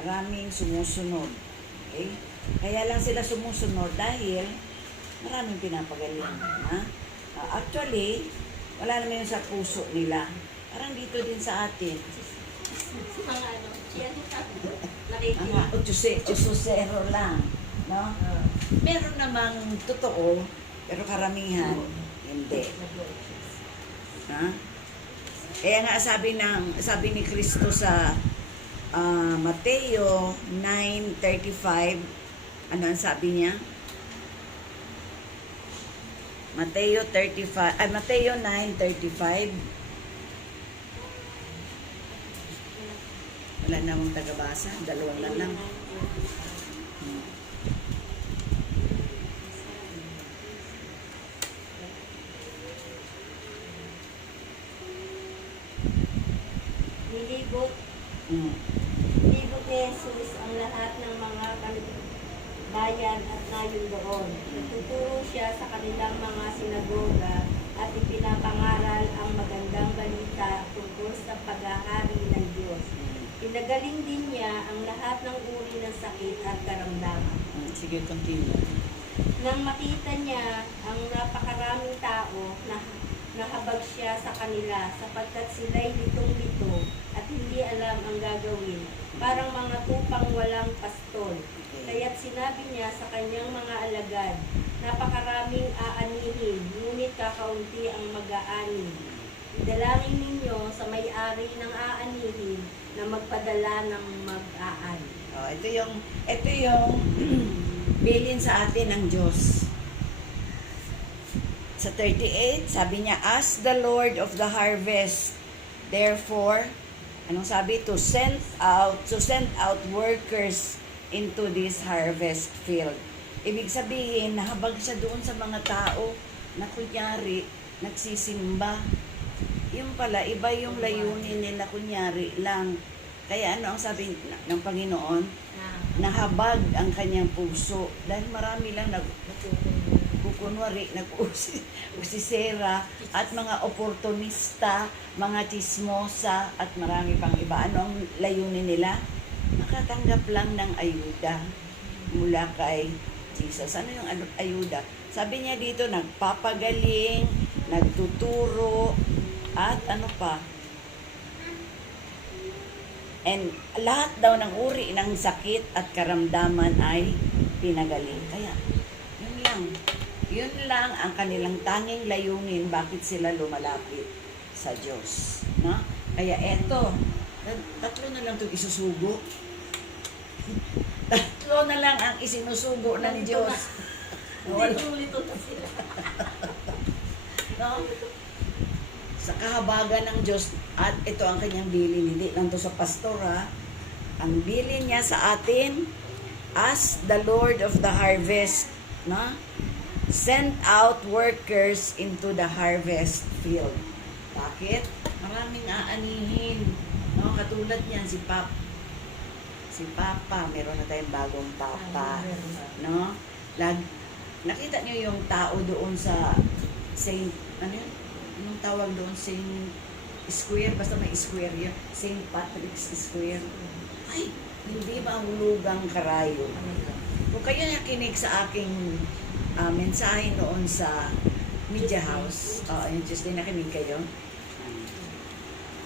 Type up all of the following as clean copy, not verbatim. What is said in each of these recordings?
Maraming sumusunod. Okay? Kaya lang sila sumusunod dahil maraming pinapagaling. Ha? Actually, wala naman yun sa puso nila. Parang dito din sa atin. Mga ano, siya Mga utsusero lang. No? Meron namang totoo, pero karamihan, hindi. Ha? Kaya nga sabi ni Kristo sa Mateo 9:35, ano ang sabi niya? Mateo 9:35. Wala na akong tagabasa, dalawa na lang. nilibot Nilibot ni Jesus ang lahat ng mga bayan at nayon doon. Nagtuturo siya sa kanilang mga sinagoga at ipinapangaral ang magandang balita tungkol sa paghahari ng Diyos. Pinagaling din niya ang lahat ng uri ng sakit at karamdaman. Sige, continue. Nang makita niya ang napakaraming tao, nahabag siya sa kanila sapagkat sila'y litong-lito at hindi alam ang gagawin, parang mga tupang walang pastol. Kaya't sinabi niya sa kanyang mga alagad, napakaraming aanihin, ngunit kakaunti ang mag-aani. Idalangin ninyo sa may-ari ng aanihin na magpadala ng mag-aani. Ito yung bilin sa atin ng Diyos. Sa 38, sabi niya, ask the Lord of the harvest, therefore, anong sabi? To send out workers into this harvest field. Ibig sabihin, nahabag siya doon sa mga tao na kunyari, nagsisimba. Yung pala, iba yung layunin nila, kunyari lang. Kaya ano ang sabi ng Panginoon? Nahabag ang kanyang puso. Dahil marami lang kunwari, nag-usisera at mga oportunista, mga chismosa at marami pang iba. Ano ang layunin nila? Makatanggap lang ng ayuda mula kay Jesus. Ano yung ayuda? Sabi niya dito, nagpapagaling, nagtuturo, at ano pa? And lahat daw ng uri ng sakit at karamdaman ay pinagaling. Kaya, yun lang ang kanilang tanging layunin bakit sila lumalapit sa Diyos. No? Kaya eto, tatlo na lang itong isusugo. Tatlo na lang ang isinusugo ng Diyos. Lito na sila. No? Sa kahabagan ng Diyos, at ito ang kanyang bilin, hindi lang to sa pastor ha. Ang bilin niya sa atin, as the Lord of the harvest, no? Send out workers into the harvest field. Bakit? Maraming aanihin. No? Katulad niyan, si Papa, meron na tayong bagong Papa. No? Nakita niyo yung tao doon sa Saint, ano yun? Anong tawag doon? Saint Square, basta may square yun. Saint Patrick's Square. Ay, hindi mahulugang karayo. Kung kayo nakinig sa aking mensahe noon sa Media House, yung Tuesday nakinig kayo,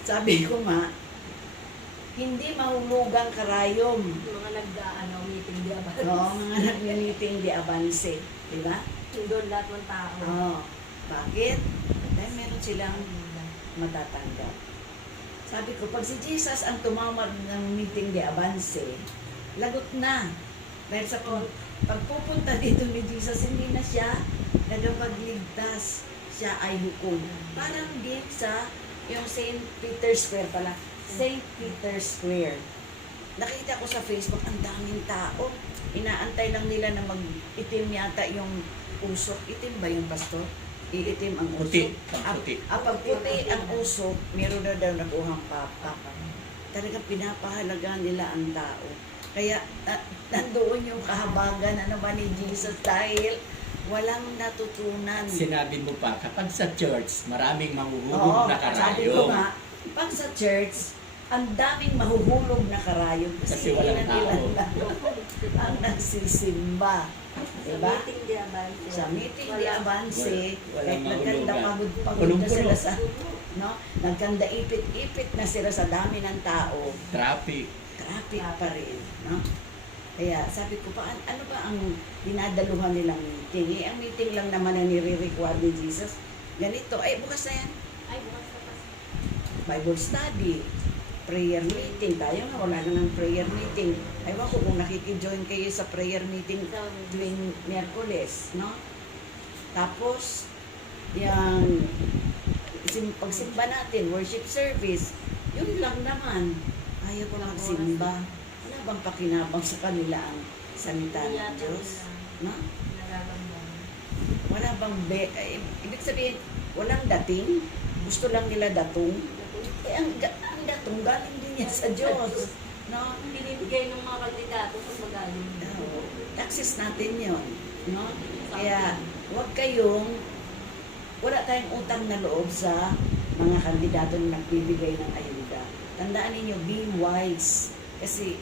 sabi ko nga, hindi mahulugang karayom. Mga meeting di avance. Oo, mga nag-meeting di avance. Diba? Doon lahat ng tao. Oo. Bakit? Dahil meron silang matatanggap. Sabi ko, pag si Jesus ang tumawag ng meeting di avance, lagot na. Dahil sa pagpupunta dito ni Jesus, hindi na siya nagapagligtas. Siya ay hukom. Parang din sa yung St. Peter's Square pala. St. Peter's Square. Nakita ko sa Facebook, ang daming tao. Inaantay lang nila na mag-itim yata yung usok. Itim ba yung pastor? Iitim ang usok. Puti. Pag puti ang usok, meron na daw nakuhang papa. Talagang pinapahalaga nila ang tao. Kaya nandoon yung kahabagan na naman ni Jesus dahil walang natutunan. Sinabi mo pa, kapag sa church, maraming Oo, manghuhulog na sabi ko karayom. nga, pag sa church, ang daming mahuhulog na karayom Kasi kasi walang ilan tao. lang ang nagsisimba. Diba? Sa meeting di avance. Sa meeting di avance, Walang kahit nagkanda mahulugan. pagod na Punong-puno. sila sa, no? Nagkanda ipit-ipit na sila sa dami ng tao, Traffic. traffic pa rin, no? Kaya sabi ko pa, ano ba ang dinadaluhan nilang meeting? Eh, ang meeting lang naman na nire-require ni Jesus. Ganito, ay bukas na yan. Ay, bukas na kasi. Bible study, prayer meeting. Tayo nga, wala na ng prayer meeting. Aywan ko kung nakikijoin kayo sa prayer meeting tuwing Miyerkules, no? Tapos, yung pagsimba natin, worship service, yun lang naman. Ayaw ko magsimba. Wala bang pakinabang sa kanila ang salita ng Diyos? No? Wala bang ibig sabihin, walang dating? Gusto lang nila datong? Eh, ang datong galing din yan sa Diyos. No? Binibigay ng mga kandidato sa magaling. Taxes natin yon, no? Kaya, wala tayong utang na loob sa mga kandidato na nagbibigay ng ayuda. Tandaan ninyo, be wise. Kasi,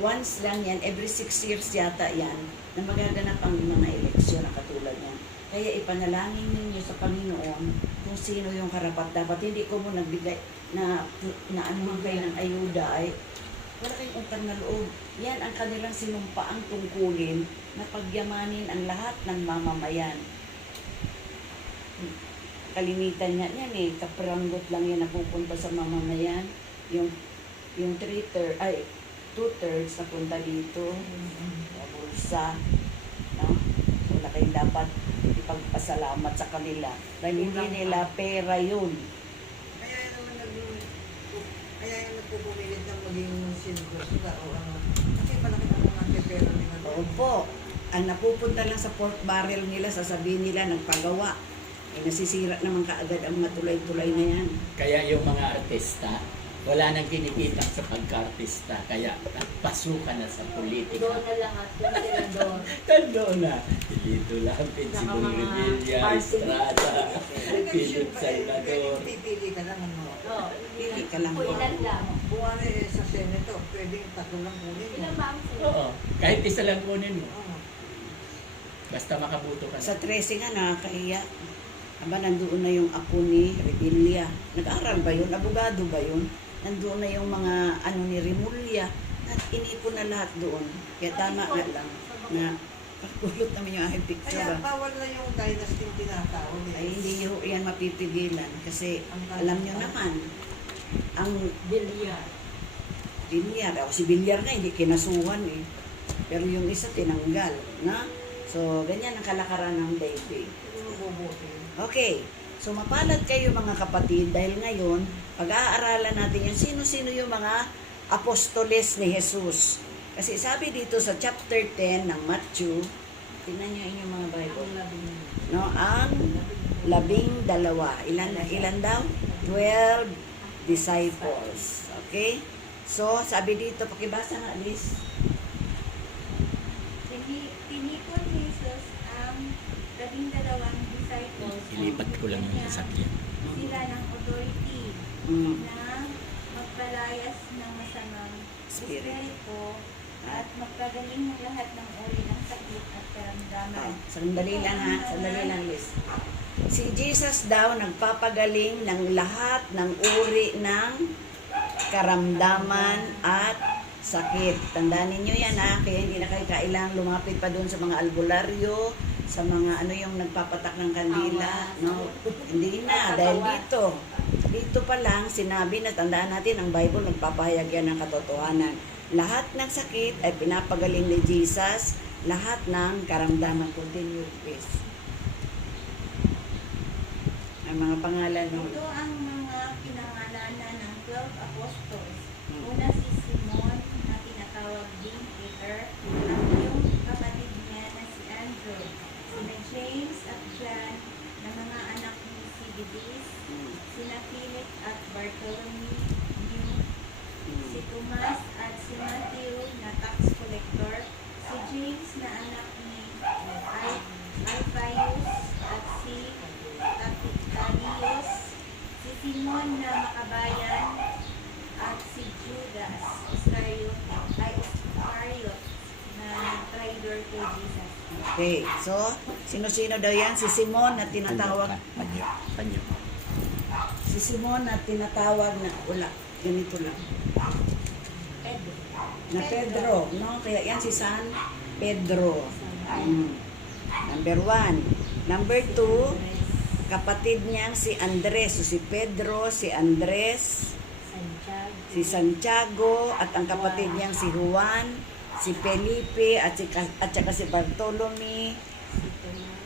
once lang yan, every 6 years yata yan, na magaganap ang mga eleksyon na katulad yan. Kaya ipanalangin ninyo sa Panginoon kung sino yung karapat dapat. Hindi ko mo nagbigay na anuman kayo ng ayuda ay wala kayong utang na loob. Yan ang kanilang sinumpaang tungkulin na pagyamanin ang lahat ng mamamayan. Kalimitan niya yan eh, kapranggot lang yan napupunta sa mamamayan. Yung 2/3 napunta dito, sa bulsa, no? Wala kayong dapat ipagpasalamat sa kanila. Dahil hindi nila pera yun. Kaya yung nagpupumilit ng maging sinigurso o ano. Kasi malaki ang mga pera nila. Opo, ang napupunta lang sa pork barrel nila, sasabihin nila nagpagawa. Eh, nasisira naman kaagad ang mga tulay-tulay na yan. Kaya yung mga artista, wala nang kinikita sa pagka-artista. Kaya pasukan na sa politika. Doon na lang at doon sila doon. Tando na. Dito lang, Pinsibol Saka mga Revilla, party. Estrada, Philip Salvador. Pipili ka lang ano. Oo. Pili ka lang. Kung ilan lang. Buwan eh sa Senato, pwedeng 3 lang kunin mo. Ilan ba ang sila? Oo. Kahit isa lang kunin mo. Oo. Basta makabuto ka Sa na. 13 nga nakakahiya. Aba, nandoon na yung apo ni Revilla. Nag-aral ba yun? Abogado ba yun? Nandoon na yung mga ano ni Remulla. At inipon na lahat doon. Kaya tama nga lang na pagkulot naman yung aking picture. Kaya Ba? bawal na yung dynasty tinatawag eh. Ay, hindi nyo yan mapipigilan. Kasi alam nyo naman, ang Bilyar. Villar, o si Villar nga, hindi kinasuhan eh. Pero yung isa tinanggal, na? So, ganyan ang kalakaran ng daigdig. Bubuti. Okay, so mapalad kayo mga kapatid dahil ngayon, pag-aaralan natin yung sino-sino yung mga apostoles ni Jesus. Kasi sabi dito sa chapter 10 ng Matthew, tingnan nyo inyong mga Bible, no? Ang 12. Ilan daw? 12 disciples. Okay? So, sabi dito, pakibasa nga, Liz. Tinikon ni Jesus ang 12 disciples. Ilipat ko lang yung sasakyan. Sila ng authority Mm. na magpalayas ng masamang Spirit. espiritu at magpagaling ng lahat ng uri ng sakit at karamdaman. Sandali lang ha, sandali lang, Liz. Si Jesus daw nagpapagaling ng lahat ng uri ng karamdaman at sakit. Tandaan ninyo yan ha, kaya hindi na kayo kailangang lumapit pa doon sa mga albularyo, sa mga ano yung nagpapatak ng kandila. No, hindi na, dahil dito pa lang sinabi na tandaan natin ang Bible nagpapahayag yan ng katotohanan. Lahat ng sakit ay pinapagaling ni Jesus, lahat ng karamdaman. Continue, please. Ang mga pangalan mo. Ito ang mga pinangalanan ng 12 apostles. Hmm. Una si Simon na tinatawag ding Peter, at yung kapatid niya na si Andrew, sina James at John na mga anak ni Zebedee, sina Philip at Bartholomew, si Tomas at si Matthew na tax collector, si James na anak ni Alphaeus at si Thaddeus, si Simon na makabayan at kay Jesus. Okay, so, sino-sino daw yan? Si Simon na tinatawag, Panyo. si Simon na tinatawag na, wala, ganito lang. Pedro. Na Pedro, no? Kaya yan si San Pedro. Number 1. Number 2, kapatid niyang si Andres. So, si Pedro, si Andres, Santiago. si Santiago, at ang kapatid niyang si Juan, si Felipe, at saka si Bartolome,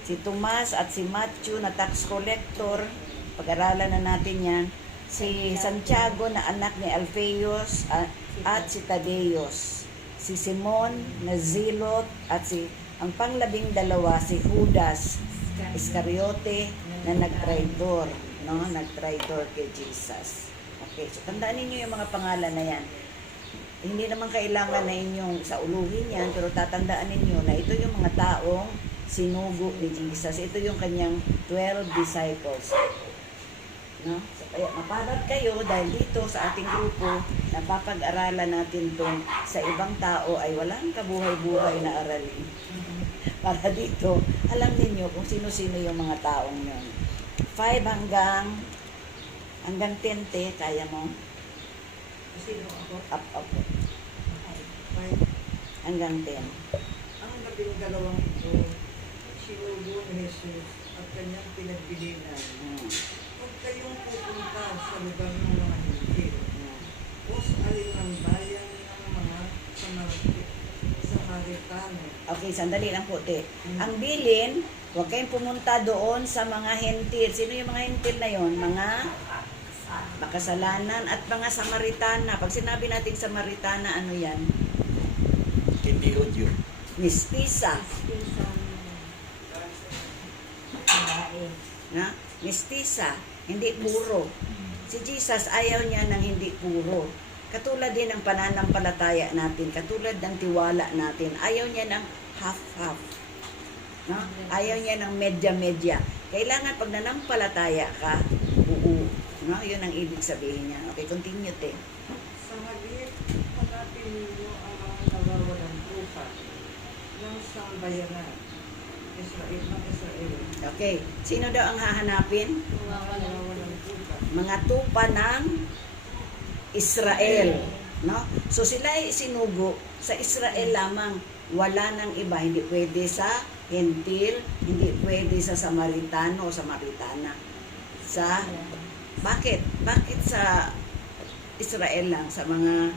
si Tomas, at si Matthew na tax collector. Pag-aralan na natin yan. Si Santiago na anak ni Alphaeus at si Tadeus. Si Simon na Zilot at ang pang-12 si Judas Iscariote na nagtraidor, no? Nagtraidor kay Jesus. Okay, so tandaan niyo yung mga pangalan na yan. Hindi naman kailangan na inyong sauluhin yan, pero tatandaan ninyo na ito yung mga taong sinugo ni Jesus. Ito yung kanyang 12 disciples. No? So, kaya mapalad kayo dahil dito sa ating grupo, napapag-aralan natin itong sa ibang tao ay walang kabuhay-buhay na aralin. Para dito, alam ninyo kung sino-sino yung mga taong yun. 5 hanggang 10, te, kaya mo? Sino ako? Up. Five. Hanggang 10. Ang 12 ito, sinugo ni Jesus at kanyang pinagbilinan. Huwag kayong pupunta sa lugar ng mga hindi o sa alinang bayan ng mga Samaritano. Okay, sandali lang po, te. Ang bilin, huwag kayong pumunta doon sa mga hentil. Sino yung mga hentil na yon? Mga makasalanan at mga Samaritana. Pag sinabi natin Samaritana, ano yan? Hindi Hudyo. Mistisa. Isang babae. Na? Mistisa. Hindi puro. Si Jesus ayaw niya ng hindi puro. Katulad din ng pananampalataya natin, katulad ng tiwala natin. Ayaw niya ng half-half. No? Ayaw niya ng medya-medya. Kailangan pag nanampalataya ka, buo. No? Yun ang ibig sabihin niya. Okay, continue, te. Sa halip, hanapin ninyo ang mga nawawalang trupa ng sambayanan. Israel ng Israel. Okay, sino daw ang hahanapin? Nawawalang trupa. Mga tupa ng Israel. No? So sila ay sinugo sa Israel lamang. Wala nang iba. Hindi pwede sa Hentil, hindi pwede sa Samaritano o Samaritana. Bakit? Bakit sa Israel lang? Sa mga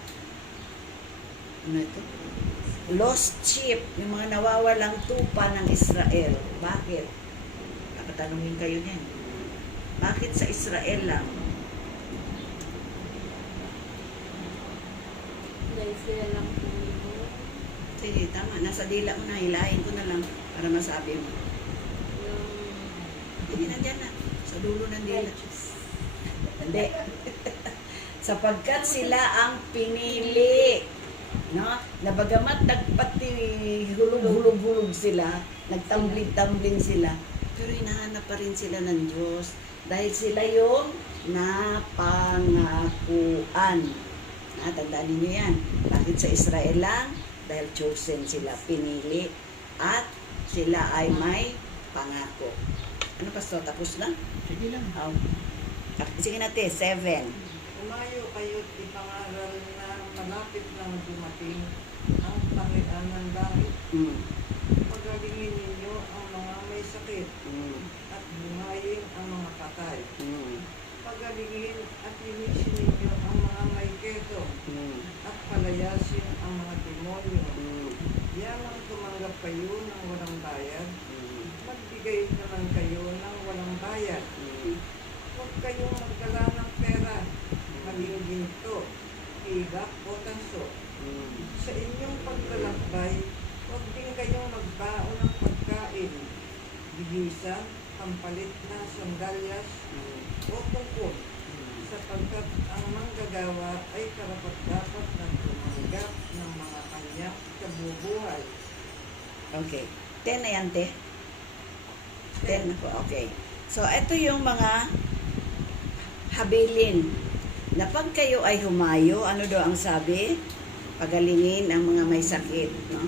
lost sheep, yung mga nawawalang tupa ng Israel. Bakit? Nakatanungin kayo niyan. Bakit sa Israel lang? Dahil sila lang po yung Sige, tama. Nasa dila mo na. Hilahin ko na lang para masabi mo. Hindi, nandyan na. Sa dulo ng dila. Hindi. Sapagkat sila ang pinili. No? Na bagamat nagpati hulog-hulog sila, nagtambling-tambling sila, pero hinahanap pa rin sila ng Diyos dahil sila yung napangakuan. Tandaan ninyo yan. Bakit sa Israel lang? Dahil chosen sila, pinili, at sila ay may pangako. Ano, Pastor? Tapos na? Sige lang. Oh. Sige natin, 7. Umayo kayo't ipangaral na malapit nang dumating ang Panginoon ng langit. Pagalingin ninyo ang mga may sakit at buhayin ang mga patay. Pagalingin at linisin ninyo ang mga may keto at palayasin ang mga demonyo. Yamang tumanggap kayo ng walang bayad, magbigay naman kayo ng walang bayad. Huwag kayong magdala ng pera, maging ginto, higak o tanso. Sa inyong paglalakbay, huwag din kayong magbaon ng pagkain, bigisan, pampalit na sandalyas o tungkol, sapagkat ang manggagawa ay karapat-dapat na tumanggap ng mga kanyang kabubuhay. Okay. 10 na yan, te. 10 na po. Okay. So, ito yung mga habilin. Na pag kayo ay humayo, ano daw ang sabi? Pagalingin ang mga may sakit. No?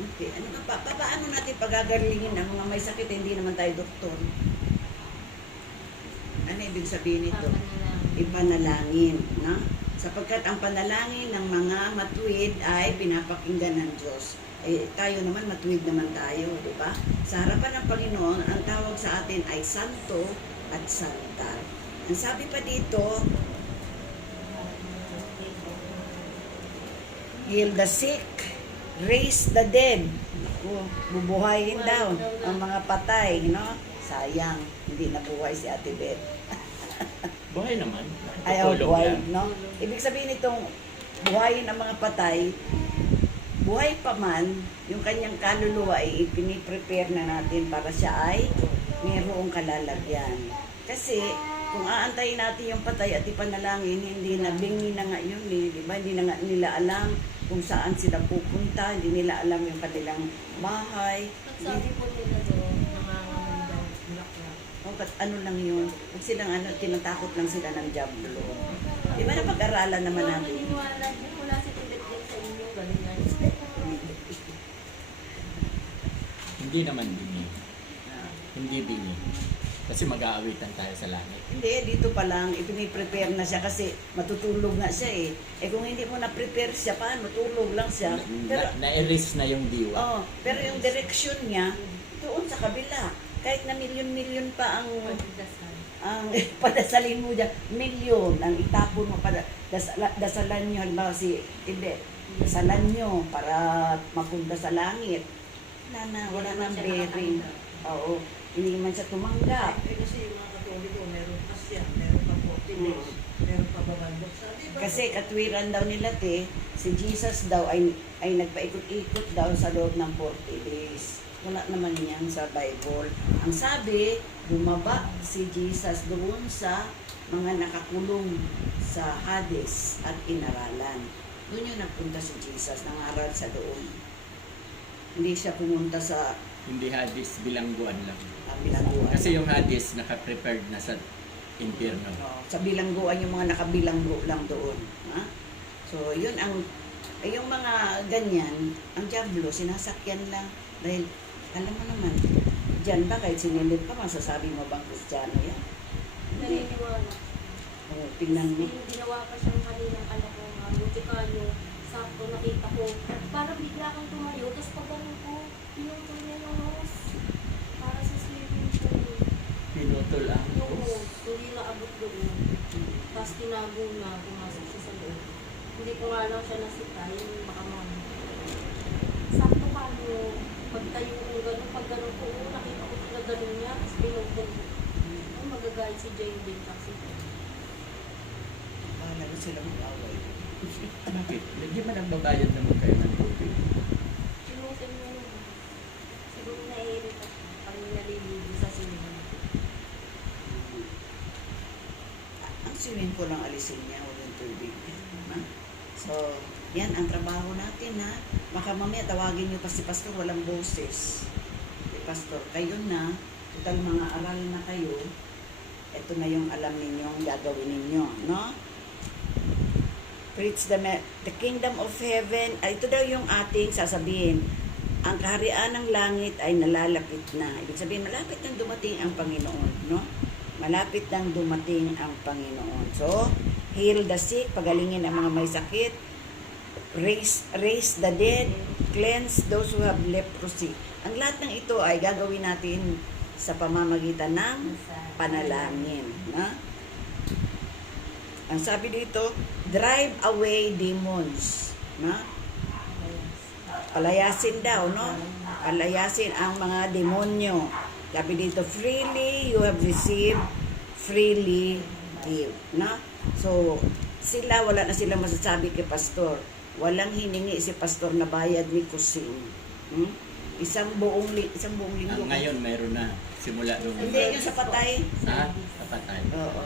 Okay, ano ka pa? Paano natin pagagalingin ang mga may sakit? Hindi naman tayo doktor. Ano ibig sabihin nito? Ipanalangin, no? Sapagkat ang panalangin ng mga matuwid ay pinapakinggan ng Diyos. Eh, tayo naman, matuwid naman tayo, di ba? Sa harapan ng Panginoon, ang tawag sa atin ay santo at santa. Ang sabi pa dito, heal the sick, raise the dead. Ako, bubuhayin daw ang mga patay, no? Sayang, hindi nabuhay si Ate Beth. Buhay naman. Ayaw Nakatulog buhay, lang. no? Ibig sabihin nitong buhayin ang mga patay, buhay pa man, yung kanyang kaluluwa ay ipiniprepare na natin para siya ay mayroong kalalagyan. Kasi, kung aantayin natin yung patay at ipanalangin, hindi na bingi na nga yun eh, di ba? Hindi na nga nila alam kung saan sila pupunta, hindi nila alam yung kanilang bahay. Sabi po nila doon, nangangaman daw, bulaklak. O, ano lang yun? Huwag silang ano, tinatakot lang sila ng diablo. Di ba napag-aralan naman So, natin? naniniwala din wala si Tibet din sa inyo, ganyan. Hindi naman bingi. Hindi bingi. Kasi mag-aawitan tayo sa langit. Hindi, dito pa lang, ipiniprepare na siya kasi matutulog nga siya eh. Eh kung hindi mo na-prepare siya, paano? Matulog lang siya. Pero, Na-erase na yung diwa. oh, pero yung direction niya, doon sa kabila. Kahit na milyon-milyon pa ang padasalin mo dyan, milyon ang itapon mo para dasalan nyo, halimbawa si Tibet, dasalan nyo para mapunta sa langit. Wala nang bearing. Oo, hindi man siya tumanggap. Eh, kasi yung mga Katoliko, meron pasya, meron pa 40 days, meron pa babandok. Sabi ba? Kasi katwiran daw nila si Jesus daw ay nagpaikot-ikot daw sa loob ng 40 days. Wala naman yan sa Bible. Ang sabi, bumaba si Jesus doon sa mga nakakulong sa Hades at inaralan. Doon yung nagpunta si Jesus, nangaral sa doon. Hindi siya pumunta sa Hindi Hades, bilangguan lang. bilangguan. Kasi yung Hades, naka-prepared na sa impyerno. Sa bilangguan yung mga nakabilanggo lang doon. Ha? So, yun ang yung mga ganyan, ang diablo, sinasakyan lang. Dahil, alam mo naman, dyan ba kahit sinilid pa, masasabi mo bang Kristiyano yan? Naniniwala. Tingnan mo. Ginawa pa siyang kaninang anak ko nga, buti ka nyo, sakto nakita ko, parang bigla kang tumayo, tapos pag ano ko, pinutol niya yung hose, para sa swimming pool. Pinutol ang Yung hose, hindi naabot doon. Tapos tinago na, pumasok siya sa loob. Hindi ko nga lang siya nasita, yung baka sakto ka mo, pagtayo ko gano'n, pag gano'n ko, nakita ko na gano'n niya, tapos pinutol ko. Ay, magagalit si Jane din kasi. Bahala na sila mag-away. Bakit? Hindi ba nagbabayad naman kayo ng tubig? Pinutin mo yun. Siguro naiirita siya. Kami naliligo sa swimming. Ang swimming pool lang alisin niya, walang tubig. Ha? So, yan ang trabaho natin ha. Baka mamaya tawagin niyo pa si Pastor, walang boses. Si Pastor, kayo na, total mga aral na kayo, ito na yung alam ninyo ang gagawin ninyo, no? Preach the kingdom of heaven. Ito daw yung ating sasabihin. Ang kaharian ng langit ay nalalapit na. Ibig sabihin, malapit nang dumating ang Panginoon, no? Malapit nang dumating ang Panginoon. So, heal the sick, pagalingin ang mga may sakit, raise the dead, cleanse those who have leprosy. Ang lahat ng ito ay gagawin natin sa pamamagitan ng panalangin, na? Ang sabi dito, drive away demons, na? Palayasin daw, no? Palayasin ang mga demonyo. Sabi dito, freely you have received, freely give, na? So, wala na silang masasabi kay pastor. Walang hiningi si pastor na bayad ni kusing. Isang buong linggo. Ngayon, mayroon na. Simula nung... Hindi, yung sa patay. Sa patay. Oo.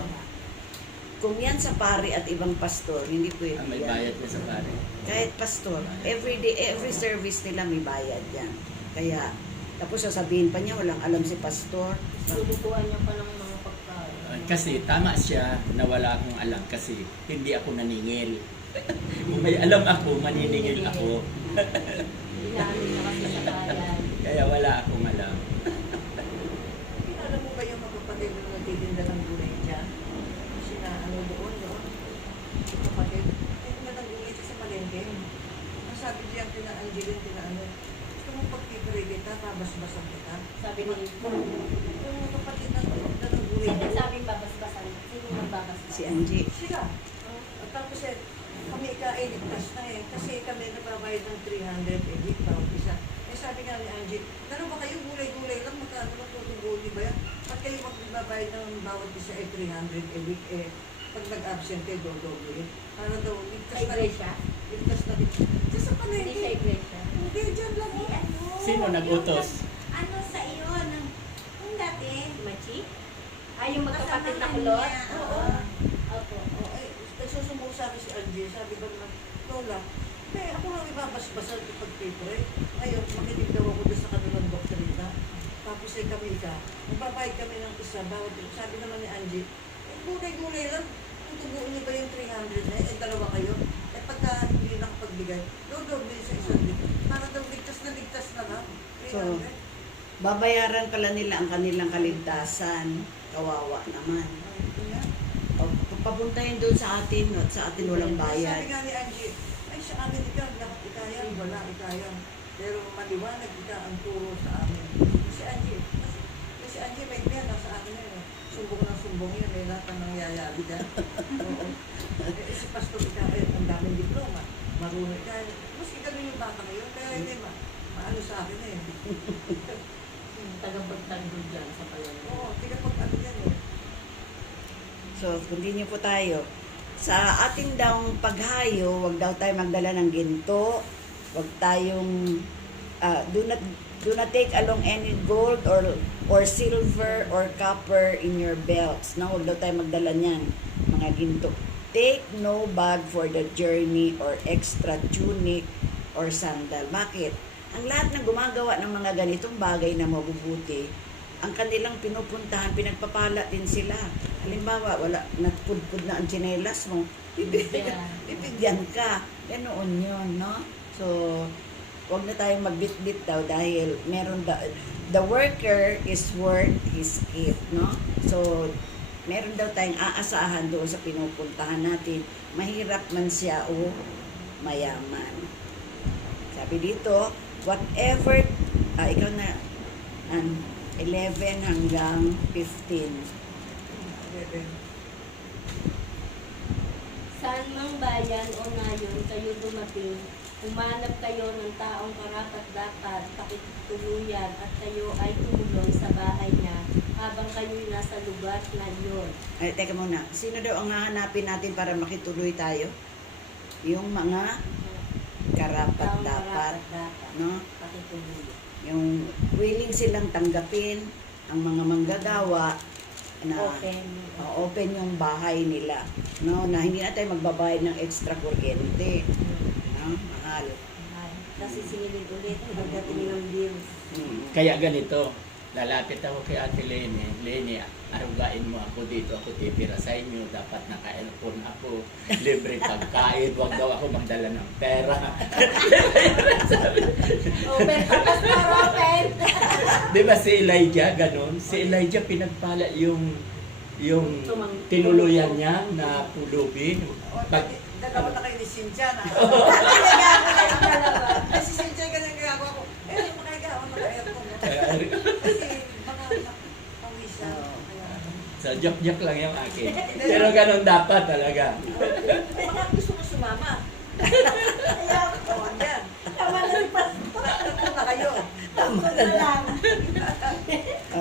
Kung yan sa pari at ibang pastor, hindi pwede May yan. bayad na sa pare. Kahit pastor, every day, every service nila may bayad yan. Kaya, tapos sasabihin pa niya, walang alam si pastor. Lulutuan niya pa ng mga pagkain. Kasi tama siya na wala akong alam kasi hindi ako naningil. Kung may alam ako, maniningil ako. Hindi namin na kasi sa bayan. Kaya wala akong alam. Kilala mo ba yung kapatid na nagtitinda ng gulay dyan? Sina ano doon? Yung kapatid. Nagtitinda ng gulay siya sa palengke. Ang sabi diyan, tina Angeline, tina ano, gusto mo pagpipray kita, tabas-basan kita. Sabi ni Yung kapatid na nagtitinda ng gulay Sino doon. sabi babasbasan? Sino magbabasbasan? Si Angie. Sila. At tapos kami ika-ligtas na eh. Kasi kami nagbabayad ng 300 edit bawat isa. Eh sabi nga ni Angie, ano ba kayo gulay-gulay lang? Magkano lang tutuguli ba yan? At kayo magbabayad ng bawat isa eh 300 edit eh. Pag nag-absent eh, dodoble. Para daw, ligtas Sa na iglesia? ligtas na ligtas. Diyan sa Hindi palengke. siya iglesia. Hindi, dyan lang. Si ano? Sino nagutos? Ano sa iyo? Kung dati, Machi? Yung magkapatid na kasama kulot? niya, Oo. oo. Opo. Oh, eh, nagsusumbong sa akin si Angie. Sabi ko naman, Lola, ako lang ibabasbasan kapag paper. Ngayon, makinig daw ako doon sa kanilang doktorita. Tapos kami magbabayad kami ng isa, bawat sabi naman ni Angie, gulay-gulay lang. Tutubuin niyo ba yung 300 na eh, dalawa kayo? Eh pagka hindi nakapagbigay, dodoble sa isang dito. Para daw ligtas na lang. 300. Babayaran pala nila ang kanilang kaligtasan. Kawawa naman. O, papuntahin doon sa atin, at sa atin walang Sabi bayad. nga ni Angie, ay sa amin ikaw, lahat ikayan, wala ikayan. Pero maliwanag ika ang turo sa amin. Kasi Angie, may kaya nasa akin yun. Sumbong ng sumbong yun, may lahat ng nangyayari dyan. Oo. Eh, si Pastor ika, ang daming diploma. Marunong ika. Mas ganun yung bata ngayon, kaya hindi maano sa akin eh. Tagapagtanggol dyan sa palengke. Oo, tiga pag ano yan eh. So, continue po tayo. Sa ating daw paghayo, wag daw tayo magdala ng ginto, wag tayong do not take along any gold or silver or copper in your belts. No, wag daw tayo magdala niyan, mga ginto. Take no bag for the journey or extra tunic or sandal. Bakit? Ang lahat ng gumagawa ng mga ganitong bagay na mabubuti, ang kanilang pinupuntahan, pinagpapala din sila. Halimbawa, wala, nagpudpud na ang tsinelas mo, bibigyan ka. Ganoon yun, no? So, huwag na tayong magbitbit daw dahil meron the worker is worth his keep, no? So, meron daw tayong aasahan doon sa pinupuntahan natin. Mahirap man siya o mayaman. Sabi dito, whatever, ikaw na, 11 hanggang 15. Saan mang bayan o nayon kayo dumating, humanap kayo ng taong karapat-dapat, pakituluyan at kayo ay tumulong sa bahay niya habang kayo'y nasa lugar na iyon. Ay, teka muna. Sino daw ang hahanapin natin para makituloy tayo? Yung mga Taong karapat-dapat, karapat-dapat, no? pakituluyan. Yung willing silang tanggapin ang mga manggagawa na Open. open yung bahay nila, no? Na hindi na tayo magbabayad ng extra kuryente, no? Mahal. Kasi singilin ulit pagdating ng bills. Kaya ganito, lalapit ako kay Ate Lene. Lene, arugain mo ako dito, ako titira sa inyo. Dapat naka-aircon ako. Libre pagkain, wag daw ako magdala ng pera. Open pa basta open. Di ba si Elijah, ganun? Si Elijah pinagpala yung tinuluyan niya na pulubi. Pag, Dalawa na kayo ni Cynthia na. Kasi si Cynthia ganyan ginagawa ko. Eh, makahiga, naka-aircon. Kasi baka pawisan. sa joke-joke lang yung akin. Pero ganun dapat talaga. Baka gusto ko sumama. Kaya, yan. Tama na si Pastor. Tatlo na kayo. Tama na lang.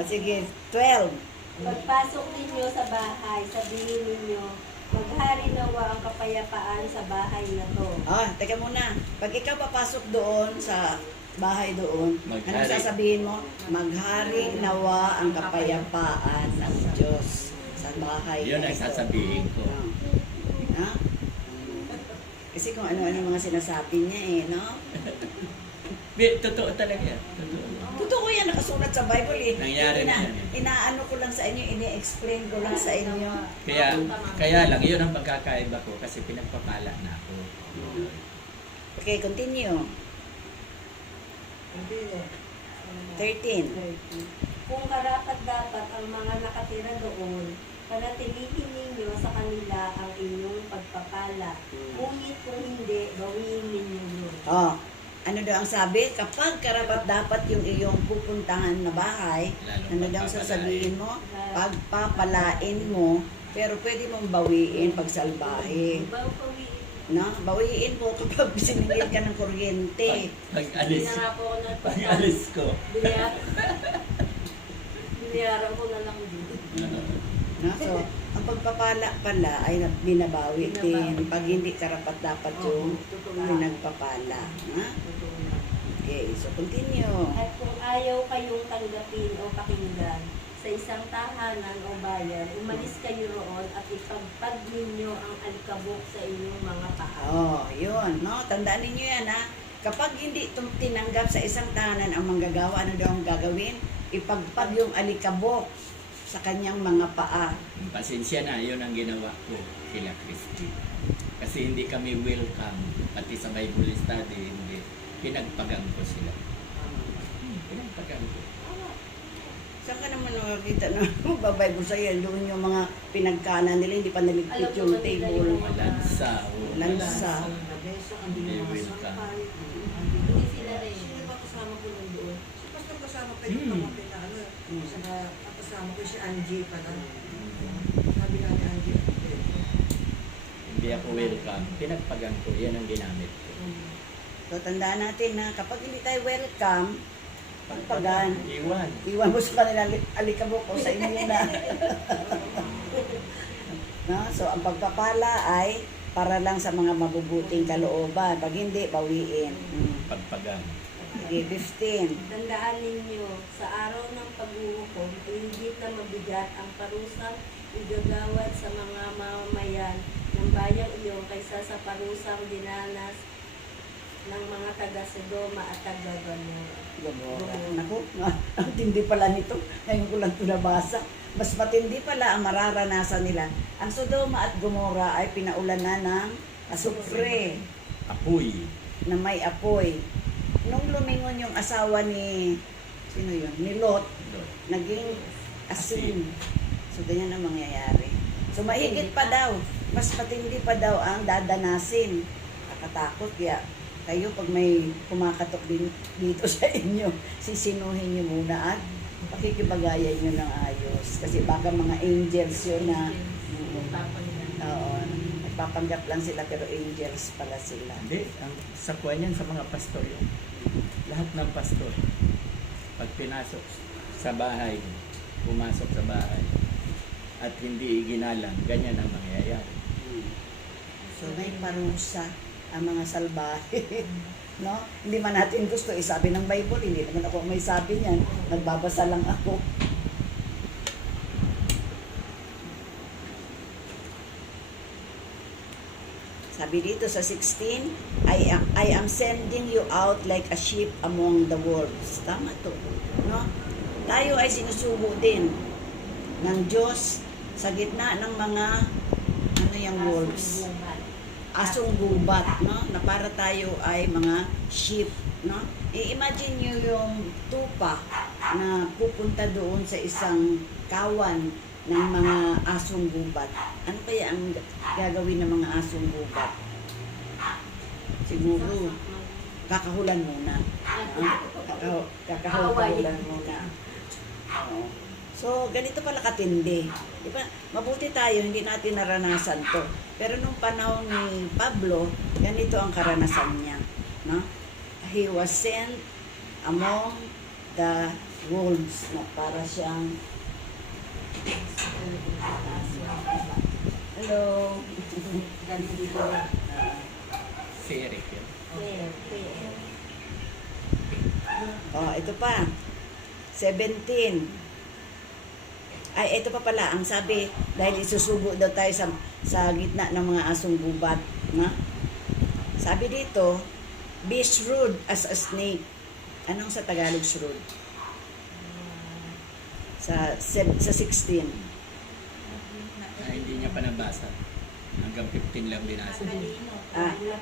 Sige, 12. Pagpasok ninyo sa bahay, sabihin ninyo, maghari nawa ang kapayapaan sa bahay na to. Teka muna. Pag ikaw papasok doon sa bahay doon, ano Maghari. sasabihin mo? Maghari nawa ang kapayapaan ng Diyos sa bahay. Yun na ang ito. sasabihin ko. Ha? Kasi kung ano-ano yung mga sinasabi niya no? Totoo talaga yan. Totoo. Totoo yan, nakasulat sa Bible eh. Nangyari na yan eh. Inaano ko lang sa inyo, ini-explain ko lang sa inyo. Kaya lang, yun ang pagkakaiba ko kasi pinagpapala na ako. Okay, continue. Hindi eh. 13. Kung karapat-dapat ang mga nakatira doon, panatilihin ninyo sa kanila ang inyong pagpapala. Ngunit kung hindi, gawin ninyo yun. Oh, ano daw ang sabi? Kapag karapat-dapat yung iyong pupuntahan na bahay, Lalo ano daw ang pagpapalain. sasabihin mo? Pagpapalain mo, pero pwede mong bawiin pag salbahe. Bawiin. No? Bawiin mo kapag siningil ka ng kuryente. Pag-alis, Hindi na po ako pag-alis ko. Binayaran ko na lang din. No? So, ang pagpapala pala ay binabawi din pag hindi karapat-dapat yung Totoo na. pinagpapala. Ha? Totoo na. Okay, so continue. At kung ayaw kayong tanggapin o pakinggan sa isang tahanan o bayan, umalis kayo roon at ipagpag ninyo ang alikabok sa inyong mga paa. Oh, yun. No? Tandaan ninyo yan, ha? Kapag hindi tinanggap sa isang tahanan ang manggagawa, ano daw ang gagawin? Ipagpag yung alikabok sa kanyang mga paa. Pasensya na, yun ang ginawa ko kila Christy. Kasi hindi kami welcome, pati sa Bible study, hindi. Pinagpagang ko sila. Pinagpagang ko. Saan ka naman nakakita na babay ko sa'yo? Doon yung mga pinagkanan nila, hindi pa naligpit Alam yung naman nila table. yung Malansa. Lansa. Ang labesa, ang Hindi mga welcome. sampay. Hindi sila rin. Sino ba kasama ko nun doon? Si Pastor kasama pa yung Hmm. pamangkin na ano. Saka ang kasama ko si Angie pala. Sabi nga ni Angie, Hindi ako welcome. Pinagpagang ko. Yan ang ginamit ko. So, tandaan natin na kapag hindi tayo welcome, pagpagan. Iwan. Iwan mo sa kanila alikabok o sa inyo na. No? So, ang pagpapala ay para lang sa mga mabubuting kalooban. Pag hindi, bawiin. Pagpagang. Okay, 15. Tandaan ninyo, sa araw ng paghuhukom, hindi na mabigat ang parusang igagawad sa mga mamamayan ng bayang iyon kaysa sa parusang dinanas ng mga taga-Sodoma at taga-Gomorra. Gomorra. Naku, ang tindi pala nito. Ngayon ko lang ito nabasa. Mas matindi pala ang mararanasan nila. Ang Sodoma at Gomorra ay pinaulan na ng asupre Apoy. na may apoy. Nung lumingon yung asawa ni, sino yun? Ni Lot, naging asin. So, ganyan ang mangyayari. So, mahigit pa daw. Mas matindi pa daw ang dadanasin. Nakatakot kaya kayo pag may kumakatok din dito sa inyo, sisinuhin nyo muna at pakikibagayan nyo ng ayos. Kasi baka mga angels yun na, oo, nagpapanggap lang sila pero angels pala sila. Hindi. Ang sa kuwan yan sa mga pastor yun. Lahat ng pastor. Pag pinasok sa bahay, pumasok sa bahay, at hindi iginalang, ganyan ang mangyayari. So may parusa ang mga salbahe. No? Hindi man natin gusto isabi ng Bible, hindi naman ako may sabi niyan. Nagbabasa lang ako. Sabi dito sa 16, I am sending you out like a sheep among the wolves. Tama to. No? Tayo ay sinusubo din ng Diyos sa gitna ng mga ano yung wolves. Asong gubat, no? Na para tayo ay mga sheep, no? I-imagine nyo yung tupa na pupunta doon sa isang kawan ng mga asong gubat. Ano kaya ang gagawin ng mga asong gubat? Siguro, kakahulan muna. Kakahulan muna. Oo. So, ganito pala katindi. Di ba? Mabuti tayo, hindi natin naranasan to. Pero nung panahon ni Pablo, ganito ang karanasan niya. No? He was sent among the wolves. No? Para siyang... Hello. Si Eric yun. Oh, ito pa. 17. Ay, ito pa pala, ang sabi, dahil isusubo daw tayo sa gitna ng mga asong gubat. Na? Sabi dito, be shrewd as a snake. Anong sa Tagalog shrewd? sa 16. Hindi niya pa nabasa. Hanggang 15 lang binasa. Matalino.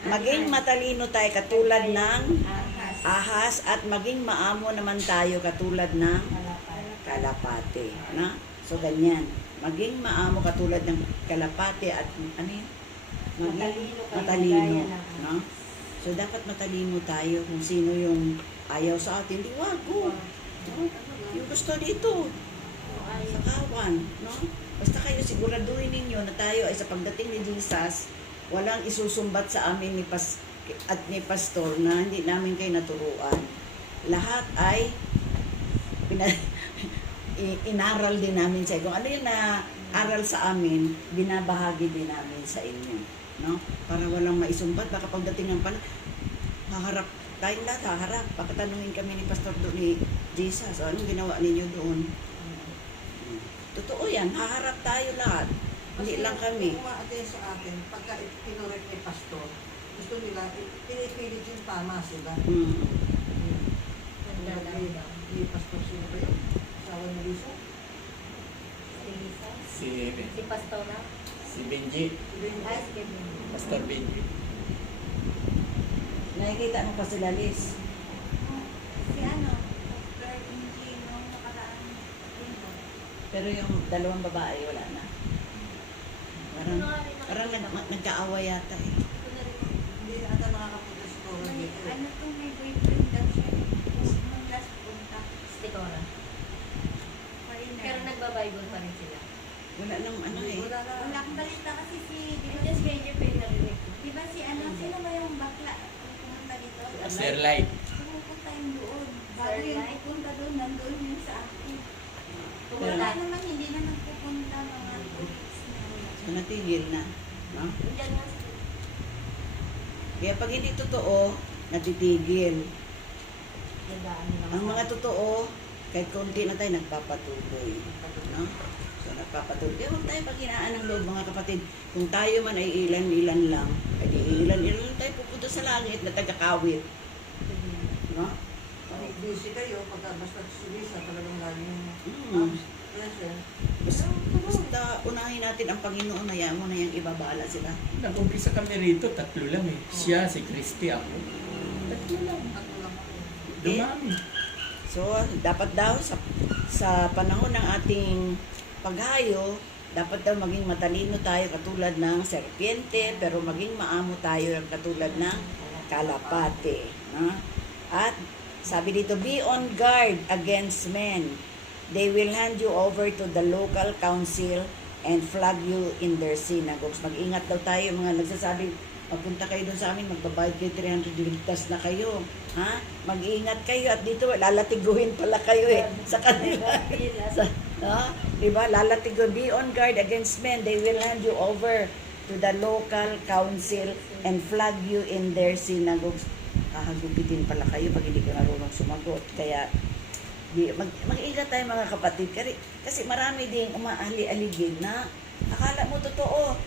Maging matalino tayo katulad ng Ahas. ahas at maging maamo naman tayo katulad ng Kalapal. kalapate. Na? So, ganyan. Maging maamo katulad ng kalapate at ano yun? Maging Matalino kayo, matalino. gaya ng No? So, dapat matalino tayo kung sino yung ayaw sa atin. Di wag ko. No? Yung gusto dito. Sa kawan. No? Basta kayo siguraduhin ninyo na tayo ay sa pagdating ni Jesus, walang isusumbat sa amin at ni pastor na hindi namin kayo naturuan. Lahat ay inaral din namin sa kung ano yung na-aral sa amin, binabahagi din namin sa inyo. No? Para walang maisumbat. Baka pagdating ng haharap tayong lahat, haharap. Pagkatanungin kami ni pastor doon ni Jesus, o anong ginawa ninyo doon? Totoo yan, haharap tayo lahat. Hindi lang kami. Kung ma-attend sa atin, pagka kinurek ni pastor, gusto nila, pinipilit yung tama sila. Hindi pastor sila ba yun? Asawa ni Lisa? Si Pastora. Benji. Ay, sige. Pastor Benji. Nakikita mo pa sila, Liz. Si ano, Dr. Inji, nung nakaraan linggo. Pero yung dalawang babae, wala na. Parang nagkaawa yata eh. Hindi ata nakakapunta sa Torah May, dito. ano to, may boyfriend daw siya. Nung last punta. Pastora. Foreigner. Pero nagbabible pa rin sila. Wala nang ano eh. Wala na. Wala akong balita kasi Di ba just major pa yung narinig ko? di ba si ano, sino ba yung bakla? Pumunta dito? Sir Light. Pumunta yung doon. Bago Sir yung Light? pupunta doon, nandun yung sa akin. Pero- Wala naman, hindi na nagpupunta mga 2 weeks na. So, natigil na. No? Diyan nga sa Kaya pag hindi totoo, natitigil. nagdaan lang. Ang mga totoo, kahit konti na tayo, nagpapatuloy. No? So, nagpapatuloy. Kaya huwag tayo paghinaan ng loob, mga kapatid. Kung tayo man ay ilan-ilan lang, ay di ilan-ilan lang tayo pupunta sa langit na tagakawit. No? Pag busy kayo, pagka basta si Lisa, talagang laging present. Basta unahin natin ang Panginoon, hayaan mo na yung ibabala sila. Nag-umpisa kami rito, 3 lang eh. Siya, si Christy, ako. 3 lang. Ako lang ako. Dumami. So, dapat daw sa panahon ng ating paghayo, dapat daw maging matalino tayo katulad ng serpiente, pero maging maamo tayo katulad ng kalapate. No? At sabi dito, be on guard against men. They will hand you over to the local council and flog you in their synagogues. Mag-ingat daw tayo, mga nagsasabing, magpunta kayo doon sa amin, magbabayad kayo 300, ligtas na kayo. Ha? Mag-ingat kayo at dito lalatiguhin pala kayo eh sa kanila. Sa, ha? Diba? Lalatiguhin. Be on guard against men. They will hand you over to the local council and flog you in their synagogues. Hahagupitin pala kayo pag hindi ka marunong sumagot. Kaya mag-ingat tayo mga kapatid. Kasi marami ding umaali-aligid na akala mo totoo,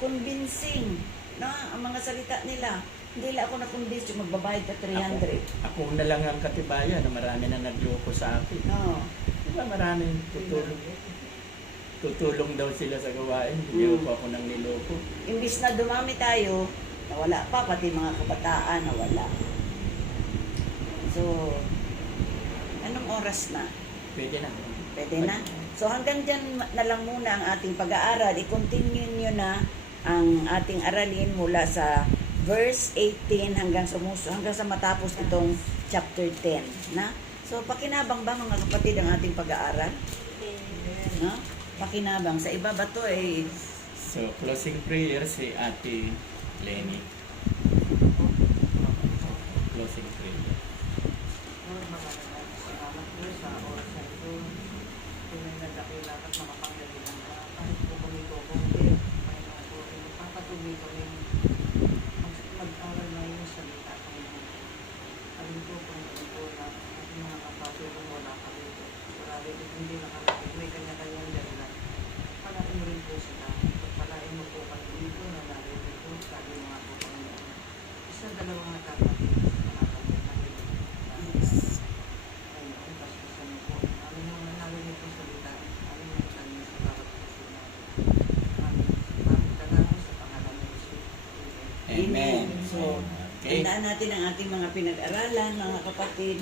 convincing na ang mga salita nila. Hindi lang ako na-convince yung magbabayad ka 300. Ako na lang ang katibayan na marami na nagloko sa akin. No. Diba maraming tutulong? Tutulong daw sila sa gawain. Hindi ko ako nang niloko. Imbis na dumami tayo, nawala pa, pati mga kabataan nawala. So, anong oras na? Pwede na. Pwede na? So hanggang dyan na lang muna ang ating pag-aaral. I-continue nyo na ang ating aralin mula sa verse 18 hanggang sa matapos itong chapter 10. Na? So pakinabang ba mga kapatid ang ating pag-aaral? No? Pakinabang. Sa iba ba to eh? So, closing prayer si Ate Lenny. Closing prayer. Lord, maraming salamat po sa oras na ito. Tunay na dakila at makapangyarihan ka. Kahit po kami ko kung hindi, Panginoon po, magpapatuloy kami mag-aral na yung salita, Panginoon. Alam ko, Panginoon po, na ating mga kapatulong wala kami ito. Marami po hindi nakalapit. May kanya-kanyang dahilan. Palain mo rin po sila. Palain mo po kami dito na narinig po. Sabi mga po, Panginoon. Isa dalawang nakakapit. Panginoon, basta mo po. Alam mo, narinig po sa pinag-aralan, mga kapatid.